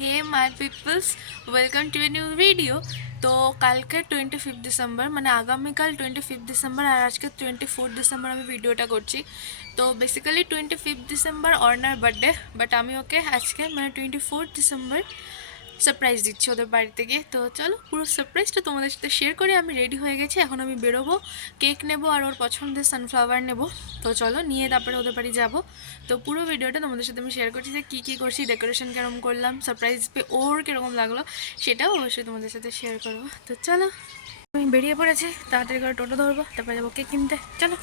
Hey my peoples welcome to new video তো কালকে twenty fifth December মানে আগামীকাল টোয়েন্টি ফিফথ ডিসেম্বর আর আজকে টোয়েন্টি ফোর্থ ডিসেম্বর আমি ভিডিওটা করছি তো বেসিক্যালি টোয়েন্টি ফিফথ ডিসেম্বর অর্নার বার্থডে বাট আমি ওকে আজকে মানে টোয়েন্টি ফোর্থ ডিসেম্বর সারপ্রাইজ দিচ্ছি ওদের বাড়িতে গিয়ে। তো চলো, পুরো সারপ্রাইজটা তোমাদের সাথে শেয়ার করে। আমি রেডি হয়ে গেছি, এখন আমি বেরোবো কেক নেব আর ওর পছন্দের সানফ্লাওয়ার নেব। তো চলো, নিয়ে তারপরে ওদের বাড়ি যাব। তো পুরো ভিডিওটা তোমাদের সাথে আমি শেয়ার করছি যে কী কী করছি ডেকোরেশন কেরকম করলাম সারপ্রাইজ পেয়ে ওর কীরকম লাগল, সেটাও অবশ্যই তোমাদের সাথে শেয়ার করব। তো চলো, আমি বেরিয়ে পড়েছি, তাড়াতাড়ি করে টোটো ধরবো, তারপরে যাব কেক কিনতে। চলো।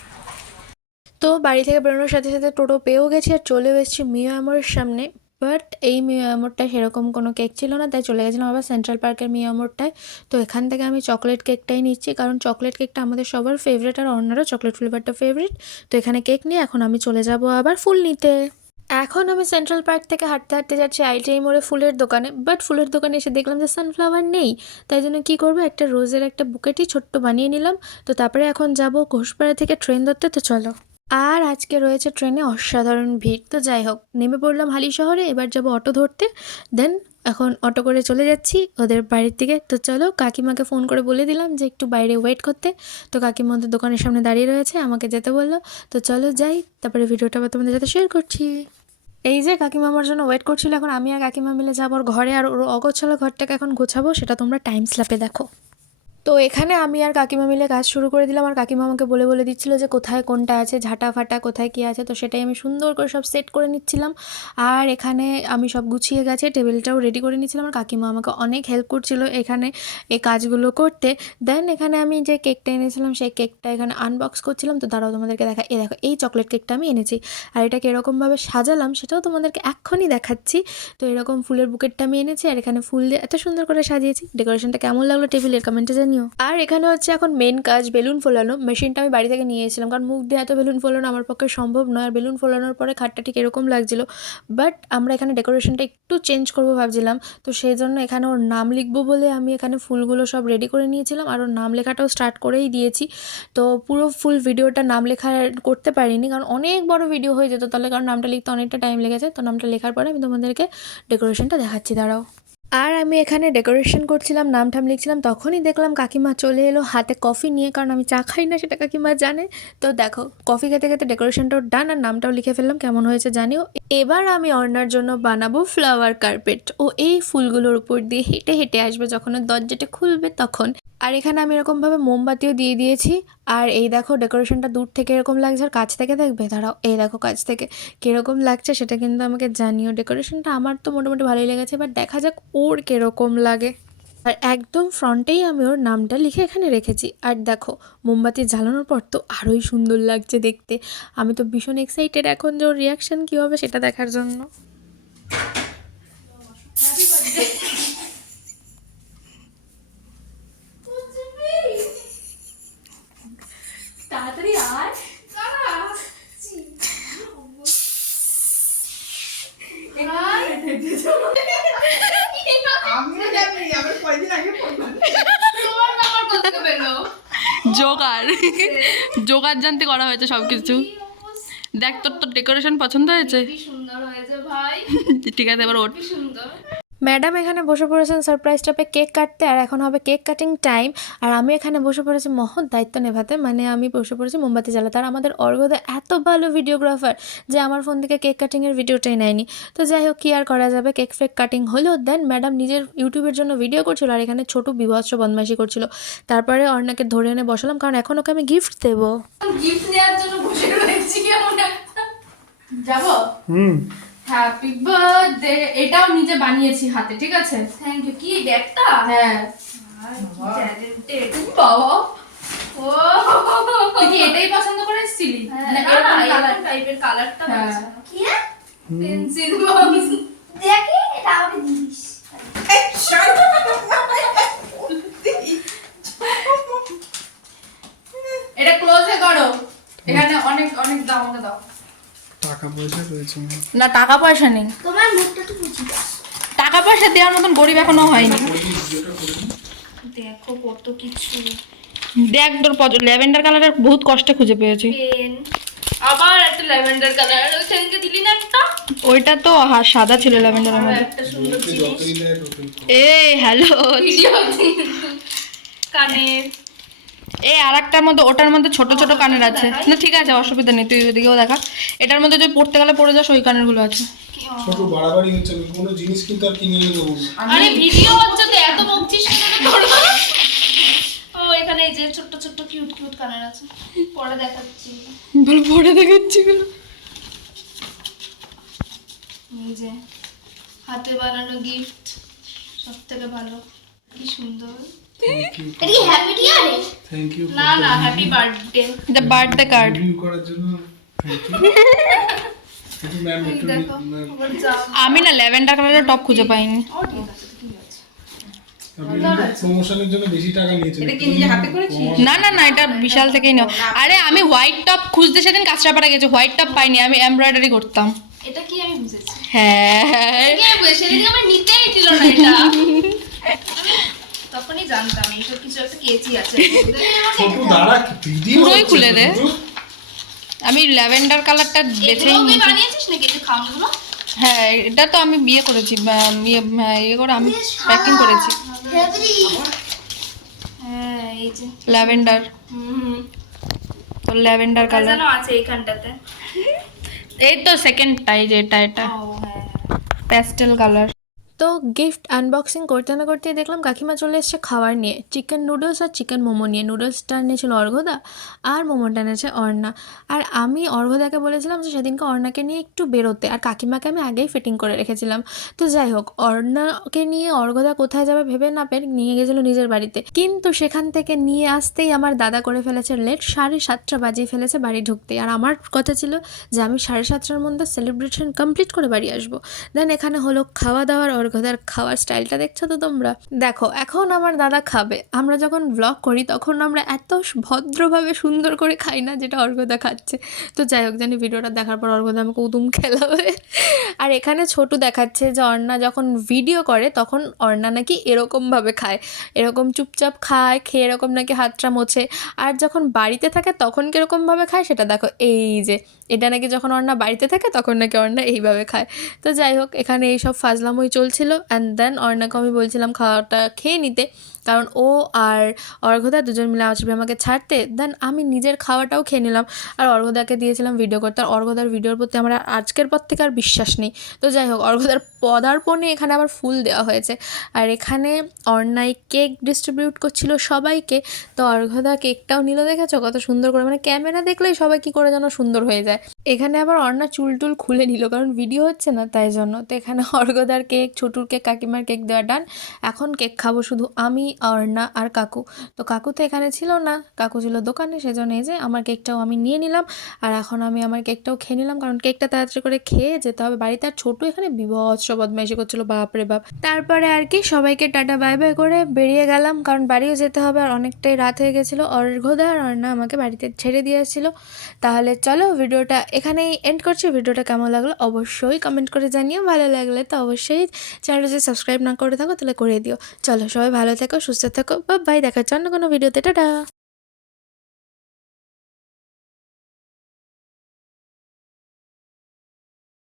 তো বাড়ি থেকে বেরোনোর সাথে সাথে টোটো পেয়েও গেছি আর চলেও এসেছি মিও আমরের সামনে। বাট এই মিও আমরটা সেরকম কোনো কেক ছিল না, তাই চলে গেছিলাম আবার সেন্ট্রাল পার্কের মিও আমরটায় তো এখান থেকে আমি চকলেট কেকটাই নিচ্ছি, কারণ চকলেট কেকটা আমাদের সবার ফেভারিট আর অন্যরা চকলেট ফ্লেভারটা ফেভারিট তো এখানে কেক নিয়ে এখন আমি চলে যাব আবার ফুল নিতে। এখন আমি সেন্ট্রাল পার্ক থেকে হাঁটতে হাঁটতে যাচ্ছি আইটিআই মোড়ে ফুলের দোকানে বাট ফুলের দোকানে এসে দেখলাম যে সানফ্লাওয়ার নেই। তাই জন্য কী করব, একটা রোজের একটা বুকেটই ছোট্ট বানিয়ে নিলাম। তো তারপরে এখন যাব ঘোষপাড়া থেকে ট্রেন ধরতে, তো চলো। আর আজকে রয়েছে ট্রেনে অসাধারণ ভিড়। তো যাই হোক, নেমে পড়লাম হালি শহরে, এবার যাব অটো ধরতে। দেন এখন অটো করে চলে যাচ্ছি ওদের বাড়ির থেকে তো চলো, কাকিমাকে ফোন করে বলে দিলাম যে একটু বাইরে ওয়েট করতে। তো কাকিমা ওদের দোকানের সামনে দাঁড়িয়ে রয়েছে, আমাকে যেতে বলল। তো চলো যাই, তারপরে ভিডিওটা আবার তোমাদের সাথে শেয়ার করছি। এই যে কাকিমা আমার জন্য ওয়েট করছিল, এখন আমি আর কাকিমা মিলে যাব ঘরে, আর ওর অগোছালো ঘরটাকে এখন গোছাবো, সেটা তোমরা টাইম স্ল্যাপে দেখো। তো এখানে আমি আর কাকিমা মিলে কাজ শুরু করে দিলাম। আর কাকিমা আমাকে বলে বলে দিচ্ছিল যে, কোথায় কোনটা আছে ঝাঁটা ফাটা কোথায় কী আছে? তো সেটাই আমি সুন্দর করে সব সেট করে নিচ্ছিলাম। আর এখানে আমি সব গুছিয়ে গেছে, টেবিলটাও রেডি করে নিচ্ছিলাম। আর কাকিমা আমাকে অনেক হেল্প করছিল এখানে এই কাজগুলো করতে। দেন এখানে আমি যে কেকটা এনেছিলাম, সেই কেকটা এখানে আনবক্স করছিলাম। তো দাঁড়াও, তোমাদেরকে দেখা এ দেখো, এই চকলেট কেকটা আমি এনেছি। আর এটাকে এরকমভাবে সাজালাম, সেটাও তোমাদেরকে এক্ষুনি দেখাচ্ছি। তো এরকম ফুলের বুকেটটা আমি এনেছি। আর এখানে ফুল দিয়ে এত সুন্দর করে সাজিয়েছি। ডেকোরেশনটা কেমন লাগল? টেবিলের কমেন্টে জানিও আর এখানে হচ্ছে এখন মেন কাজ বেলুন ফোলানো। মেশিনটা আমি বাড়ি থেকে নিয়ে এসেছিলাম। কারণ মুখ দিয়ে এত বেলুন ফোলানো আমার পক্ষে সম্ভব নয়। আর বেলুন ফোলানোর পরে খাটটা ঠিক এরকম লাগছিল। বাট আমরা এখানে ডেকোরেশনটা একটু চেঞ্জ করব ভাবছিলাম। তো সেই জন্য এখানে ওর নাম লিখব বলে আমি এখানে ফুলগুলো সব রেডি করে নিয়েছিলাম। আর ওর নাম লেখাটাও স্টার্ট করেই দিয়েছি। তো পুরো ফুল ভিডিওটা নাম লেখা করতে পারিনি। কারণ অনেক বড় ভিডিও হয়ে যেত। তাহলে কারণ নামটা লিখতে অনেকটা টাইম লেগেছে। তো নামটা লেখার পরে আমি তোমাদেরকে ডেকোরেশনটা দেখাচ্ছি। দাঁড়াও। আর আমি এখানে ডেকোরেশন করছিলাম নাম ঠাম লিখছিলাম, তখনই দেখলাম কাকিমা চলে এলো হাতে কফি নিয়ে, কারণ আমি চা খাই না, সেটা কাকিমা জানে। তো দেখো কফি খেতে খেতে ডেকোরেশনটাও ডান আর নামটাও লিখে ফেললাম, কেমন হয়েছে জানিও। এবার আমি অর্ণার জন্য বানাবো ফ্লাওয়ার কার্পেট ও এই ফুলগুলোর উপর দিয়ে হেঁটে হেঁটে আসবে, যখন দরজাটা খুলবে, তখন আর এখানে আমি এরকমভাবে মোমবাতিও দিয়ে দিয়েছি। আর এই দেখো ডেকোরেশনটা দূর থেকে এরকম লাগছে, আর কাছ থেকে দেখবে? দাঁড়াও, এই দেখো কাছ থেকে কীরকম লাগছে সেটা কিন্তু আমাকে জানিও। ডেকোরেশনটা আমার তো মোটামুটি ভালোই লেগেছে বাট দেখা যাক ওর কীরকম লাগে। আর একদম ফ্রন্টেই আমি ওর নামটা লিখে এখানে রেখেছি। আর দেখো, মোমবাতি জ্বালানোর পর তো আরোই সুন্দর লাগছে দেখতে। আমি তো ভীষণ এক্সাইটেড এখন যে ওর রিয়াকশান কী হবে সেটা দেখার জন্য তাড়াতাড়ি আয় আমিও জানি আমার কয়দিন আগে ফোন তোমার নাম্বার করতে পেল জোগাড়। জোগাড় জানতে করা হয়েছে সব কিছু দেখ তোর তোর ডেকোরেশন পছন্দ হয়েছে। সুন্দর হয়েছে ভাই। ঠিক আছে এবার ওঠ। ম্যাডাম এখানে বসে পড়েছেন সারপ্রাইজ টাপে কেক কাটতে আর এখন হবে কেক কাটিং টাইম আর আমি এখানে বসে পড়েছি মহৎ দায়িত্ব নেভাতে মানে আমি বসে পড়েছি মোমবাতি জ্বালাতে। আর আমাদের অর্ঘদা এত ভালো ভিডিওগ্রাফার যে আমার ফোন থেকে কেক কাটিংয়ের ভিডিওটাই নেয়নি। তো যাই হোক কী আর করা যাবে? কেক ফেক কাটিং হলো দেন ম্যাডাম নিজের ইউটিউবের জন্য ভিডিও করছিল আর এখানে ছোট বিভৎস বদমাশি করছিল। তারপরে অর্ণাকে ধরে এনে বসালাম কারণ এখন ওকে আমি গিফট দেবো। গিফট নেওয়ার জন্য বসে রয়েছি কেমন যাব? হুম। হ্যাপি বার্থডে এটাও নিজে বানিয়েছি হাতে ঠিক আছে? থ্যাংক ইউ কি ব্যাগটা হ্যাঁ। বাবা। ও। তুই এটাই পছন্দ করে এসেছিলি? না কালার টাইপের কালারটা কি? পেন্সিল বক্স দেখি এটা আমাকে দিস। এটা ক্লোজে করো। এখানে অনেক অনেক দাম দাও। টাকা পয়সা রয়েছে না টাকা পয়সা নেই। তোমার মুখটা তো বুঝি টাকা পয়সা দেওয়ার মতন গরিব এখনও হয়নি। দেখো কত কিছু। দেখ তোর ল্যাভেন্ডার কালারের বহুত কষ্টে খুঁজে পেয়েছি। আবার একটা ল্যাভেন্ডার কালার। সেদিনকে দিলি না একটা ওইটা তো হা- সাদা ছিল ল্যাভেন্ডারের আরও মধ্যে একটা সুন্দর জিনিস। যতই দেয় ততই কম। এ হ্যালো কানের। এই আর একটার মধ্যে ওটার মধ্যে ছোট ছোট কানের আছে। না ঠিক আছে অসুবিধা নেই তুই ওদিকেও দেখা। এটার মধ্যে তুই পড়তে গেলে পড়ে যাস ওই কানেরগুলো আছে। ছোট বাড়াবাড়ি হচ্ছে কোনো জিনিস কিন্তু আর কিনে এনে দেবো না। আরে ভিডিও হচ্ছে তো এত বকছিস কেন তোর? ও এখানে এই যে ছোট্ট ছোট্ট কিউট কিউট কানের আছে। পরে দেখাচ্ছি। বল পড়ে দেখাচ্ছি গুলো এই যে হাতে বানানো গিফট সব থেকে ভালো। কি সুন্দর। এটা কি হ্যাপি ডিয়ারে থ্যাংক ইউ না না হ্যাপি বার্থডে এটা বার্থডে কার্ড রিভিউ করার জন্য আমি না ল্যাভেন্ডার কালারের টপ খুঁজে পাইনি। ও ঠিক আছে ঠিক আছে। আপনি প্রমোশনের জন্য বেশি টাকা নিয়েছেন। এটা কি নিজে হাতে করেছিস? কমাস- না না না এটা বিশাল থেকেই নাও আরে আমি হোয়াইট টপ খুঁজতে সেদিন কাঁচরাপাড়া গেছি। হোয়াইট টপ পাইনি আমি এমব্রয়ডারি করতাম। এটা কি আমি বুঝেছি? হ্যাঁ কে বুঝে সেদিন আমার নিতেই দিল না এটা তখনই জানতাম এইসব কিছু একটা কেচি আছে। পুরোই খুলে দে। আমি ল্যাভেন্ডার কালারটা বেছেই নিয়েছি। বানিয়েছিস নাকি এই খামগুলো হ্যাঁ এটা তো আমি বিয়ে করেছি ইয়ে হ্যাঁ, ইয়ে করে আমি প্যাকিং করেছি। হ্যাঁ এই ল্যাভেন্ডার। হুম। তো ল্যাভেন্ডার কালার। আছে এইখানটাতে? এই তো সেকেন্ডটা এই যে এটা। এটা হ্যাঁ। Pastel colour. তো গিফট আনবক্সিং করতে না করতে দেখলাম কাকিমা চলে এসেছে খাবার নিয়ে। চিকেন নুডলস আর চিকেন মোমো নিয়ে। নুডলসটা এনেছিল অর্ঘদা আর মোমোটা এনেছে অর্ণা। আর আমি অর্ঘদাকে বলেছিলাম যে সেদিনকে অর্ণাকে নিয়ে একটু বেরোতে। আর কাকিমাকে আমি আগেই ফিটিং করে রেখেছিলাম। তো যাই হোক, অর্ণাকে নিয়ে অর্ঘদা কোথায় যাবে ভেবে না পেরে নিয়ে গেছিল নিজের বাড়িতে। কিন্তু সেখান থেকে নিয়ে আসতেই আমার দাদা করে ফেলেছে লেট সাড়ে সাতটা বাজিয়ে ফেলেছে বাড়ি ঢুকতে। আর আমার কথা ছিল যে আমি সাড়ে সাতটার মধ্যে সেলিব্রেশন কমপ্লিট করে বাড়ি আসব। দেন এখানে হলো খাওয়া দাওয়ার অর্ঘদার খাওয়ার স্টাইলটা দেখছ তো তোমরা? দেখো, এখন আমার দাদা খাবে। আমরা যখন ব্লগ করি, তখন আমরা এত ভদ্রভাবে সুন্দর করে খাই না যেটা অর্ঘদা খাচ্ছে। তো যাই হোক, জানি ভিডিওটা দেখার পর অর্ঘদা আমাকে উদুম খেলাবে। আর এখানে ছোট দেখাচ্ছে যে অর্ণা যখন ভিডিও করে, তখন অর্ণা নাকি এরকমভাবে খায়। এরকম চুপচাপ খায়, খেয়ে এরকম নাকি হাতটা মোছে। আর যখন বাড়িতে থাকে, তখন কীরকমভাবে খায় সেটা দেখো। এই যে, এটা নাকি যখন অর্ণা বাড়িতে থাকে, তখন নাকি অর্ণা এইভাবে খায়। তো যাই হোক, এখানে এইসব ফাজলামই চলছিল অ্যান্ড দেন অর্ণাকে আমি বলছিলাম খাওয়াটা খেয়ে নিতে, কারণ ও আর অর্ঘদা দুজন মিলে আসবে আমাকে ছাড়তে দেন আমি নিজের খাওয়াটাও খেয়ে নিলাম। আর অর্ঘদাকে দিয়েছিলাম ভিডিও করতে, আর অর্ঘদার ভিডিওর প্রতি আমার আজকের পর থেকে আর বিশ্বাস নেই। তো যাই হোক, অর্ঘদার পদার্পণে এখানে আবার ফুল দেওয়া হয়েছে। আর এখানে অর্ণাই কেক ডিস্ট্রিবিউট করছিল সবাইকে, তো অর্ঘদা কেকটাও নিল, দেখেছ কত সুন্দর করে মানে ক্যামেরা দেখলেই সবাই কী করে যেন সুন্দর হয়ে যায়। এখানে আবার অর্ণা চুল টুল খুলে নিল, কারণ ভিডিও হচ্ছে না তাই জন্য। তো এখানে অর্ঘদার কেক ছোটুর কেক কাকিমার কেক দেওয়া ডান। এখন কেক খাব শুধু আমি অর্ণা আর কাকু। তো কাকু তো এখানে ছিল না, কাকু ছিল দোকানে, সেজন্য এই যে আমার কেকটাও আমি নিয়ে নিলাম। আর এখন আমি আমার কেকটাও খেয়ে নিলাম, কারণ কেকটা তাড়াতাড়ি করে খেয়ে যেতে হবে। বাড়িতে আর ছোটো এখানে বিভৎস বদমাইশি করছিল, বাপরে বাপ। তারপরে আর কি সবাইকে টাটা, বাই বাই করে বেরিয়ে গেলাম, কারণ বাড়িও যেতে হবে। আর অনেকটাই রাত হয়ে গেছিল অর্ঘদা আর অর্ণা আমাকে বাড়িতে ছেড়ে দিয়ে এসেছিল তাহলে চলো ভিডিওটা এখানেই এন্ড করছি। ভিডিওটা কেমন লাগল অবশ্যই কমেন্ট করে জানিও, ভালো লাগলে তো অবশ্যই চ্যানেলটা যদি সাবস্ক্রাইব না করে থাকো তাহলে করে দিও। চলো সবাই ভালো থাকো, সুস্থ থাকো, বা বাই দেখার জন্য কোনো ভিডিওতে। টাটা!